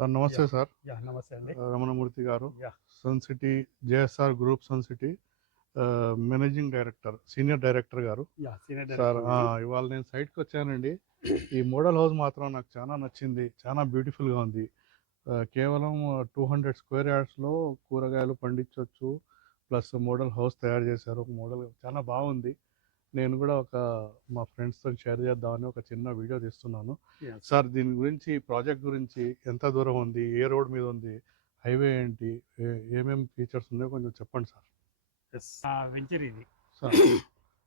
Sir నమస్తే sir. నమస్తే అండి. రమణమూర్తి గారు, yeah! Sun city JSR group sun city managing director, senior director గారు. Senior sir director. ఇవాళ నేను సైట్కి వచ్చానండి. ఈ మోడల్ హౌస్ మాత్రం నాకు చాలా నచ్చింది, చాలా బ్యూటిఫుల్గా ఉంది. కేవలం 200 స్క్వేర్ యార్డ్స్లో కూరగాయలు పండించవచ్చు, ప్లస్ మోడల్ హౌస్ తయారు చేశారు. మోడల్ చాలా బాగుంది. నేను కూడా మా ఫ్రెండ్స్తో షేర్ చేద్దామని ఒక చిన్న వీడియో తీస్తున్నాను. సార్ దీని గురించి, ప్రాజెక్ట్ గురించి ఎంత దూరం ఉంది, ఏ రోడ్ మీద ఉంది, హైవే ఏంటి, ఏమేమి ఫీచర్స్ ఉన్నాయో కొంచెం చెప్పండి సార్. వెంచర్ ఇది సార్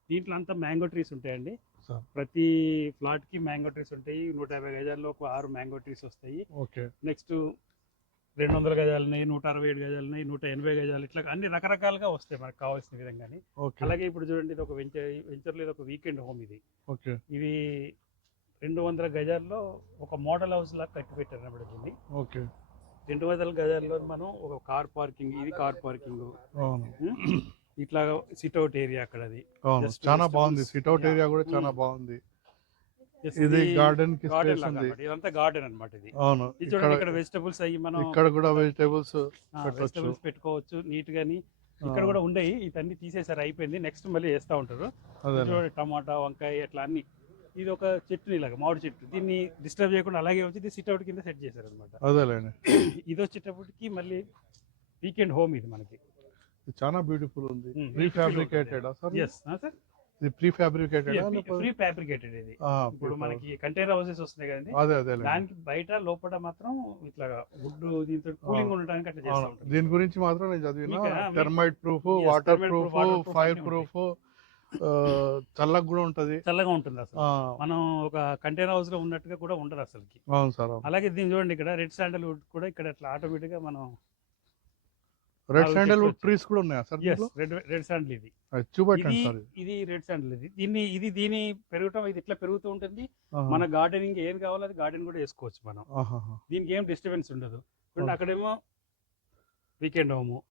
దీంట్లో అంతా మ్యాంగో ట్రీస్ ఉంటాయండి. సార్ ప్రతి ఫ్లాట్ కి మ్యాంగో ట్రీస్ ఉంటాయి. 150 గజాల్లో ఒక 6 మ్యాంగో ట్రీస్ వస్తాయి. ఓకే. నెక్స్ట్ 200 గజాలు ఉన్నాయి, 167 గజాలు ఉన్నాయి, 180 గజాలు, ఇట్లా అన్ని రకరకాలుగా వస్తాయి మనకు కావాల్సిన విధంగానే. అలాగే ఇప్పుడు చూడండి, ఇది ఒక వెంచర్లో ఇది ఒక వీకెండ్ హోమ్. ఇది ఓకే. ఇది 200 గజాల్లో ఒక మోడల్ హౌస్ లాగా కట్టి పెట్టారు అన్నమాట దీన్ని. ఓకే. 200 గజాల్లో మనం ఒక కార్ పార్కింగ్, ఇది కార్ పార్కింగ్, ఇట్లా సిట్అవుట్ ఏరియా అక్కడ. అది చాలా బాగుంది. సిట్అవుట్ ఏరియా కూడా చాలా బాగుంది. ఇది గార్డెన్ కి స్పేస్ ఉంది. ఇదంతా గార్డెన్ అన్నమాట. ఇది అవును. ఇక్కడ వెజిటబుల్స్ అయ్యి మనం ఇక్కడ కూడా వెజిటబుల్స్ పెట్టుకోవచ్చు నీట్ గాని. ఇక్కడ కూడా ఉండేవి, ఇవన్నీ తీసేసారు, అయిపోయింది. నెక్స్ట్ మళ్ళీ వేస్తా ఉంటారు. టమాటా, వంకాయ, అట్లా అన్ని. ఇది ఒక చెట్టు ఇలాగా, మామిడి చెట్టు. దీన్ని డిస్టర్బ్ చేయకుండా అలాగే వచ్చి సిట్అవుట్ కింద సెట్ చేశారు అనమాట. ఇది వచ్చేటప్పటికి మళ్ళీ వీకెండ్ హోమ్. ఇది మనకి చాలా బ్యూటిఫుల్ ఉంది. Pre fabricated sir? yes sir, ఇది ప్రీ ఫ్యాబ్రికేటెడ్. Pre fabricated. ఇది ఇప్పుడు మనకి కంటైనర్ హౌసెస్ వస్తున్నాయి కదండి, దానికి బయట లోపల మాత్రం ఇట్లా వుడ్ దీంతో కూలింగ్ ఉండడానికి అట్లా చేస్తా ఉంటారు. దీని గురించి మాత్రం నేను చదివిన termite proof, water proof, fire proof, చల్లగా కూడా ఉంటది. చల్లగా ఉంటుంది అసలు. మనం ఒక కంటైనర్ హౌస్ లో ఉన్నట్టుగా కూడా ఉండదు అసలుకి. అవును సార్. అలాగే దీన్ని చూడండి, ఇక్కడ రెడ్ శాండల్ వుడ్ కూడా ఇక్కడ అట్లా ఆటోమేటిక్ గా మనం. రెడ్ శాండల్ వుడ్ ట్రీస్ కూడా ఉన్నాయా సార్? Red sandal. ఇది ఇది రెడ్ శాండల్. ఇది దీని పెరగటం, ఇది ఇట్లా పెరుగుతూ ఉంటుంది. మన గార్డెనింగ్ ఏం కావాలో అది గార్డెన్ కూడా వేసుకోవచ్చు మనం. దీనికి ఏం డిస్టర్బెన్స్ ఉండదు. అక్కడేమో వీకెండ్ హోమ్,